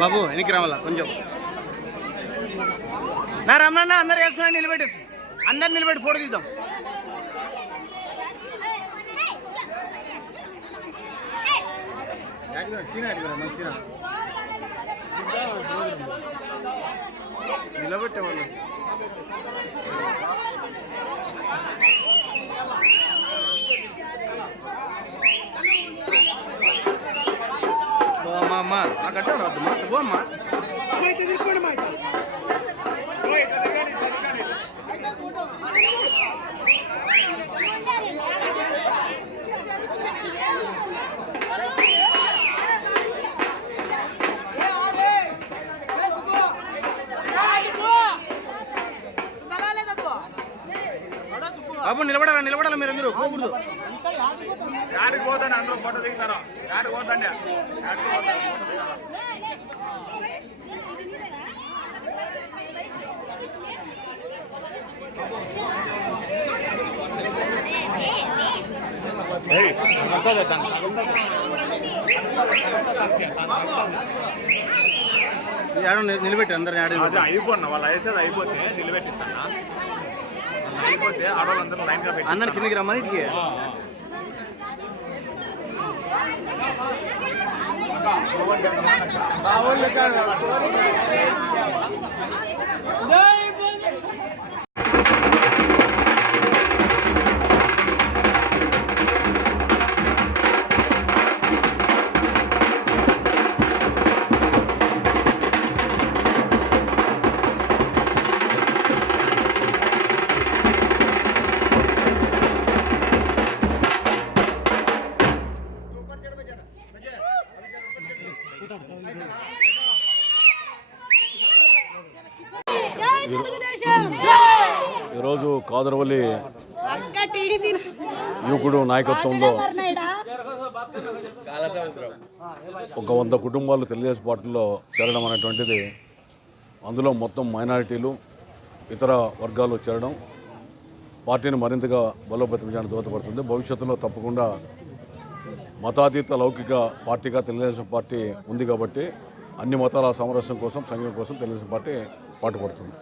బాబు వెనక్కి రావాలా కొంచెం నా రమ్మన్నా అందరు వేస్తున్నా నిలబెట్టి అందరు నిలబెట్టి ఫోటో తీద్దాం. నిలబెట్టే వాళ్ళు అమ్మా నాకు అట్ట రావద్దమ్మా పో అమ్మా. బాబు నిలబడాలా మీరందరూ పోకూడదు. యాడికి పోతాను అందరూ ఫోటో దిగుతారు. యాడికి పోతాండి నిలబెట్టి అందరిని అయిపోయినా వాళ్ళు వేసేది అయిపోతే నిలబెట్టిస్తాను. అయిపోతే ఆడవాళ్ళందరూ లైన్ గా పెట్టి అందరు కిందికి రమ్మని ఇంటికి ఈరోజు కాదరవల్లి యువకుడు నాయకత్వంలో ఒక 100 కుటుంబాలు తెలుగుదేశం పార్టీలో చేరడం అనేటువంటిది, అందులో మొత్తం మైనారిటీలు ఇతర వర్గాలు చేరడం పార్టీని మరింతగా బలోపేతం చేయడానికి దోహదపడుతుంది. భవిష్యత్తులో తప్పకుండా మతాతీత లౌకిక పార్టీగా తెలుగుదేశం పార్టీ ఉంది కాబట్టి అన్ని మతాల సామరస్యం కోసం, సంఘం కోసం తెలుగుదేశం పార్టీ పాటుపడుతుంది.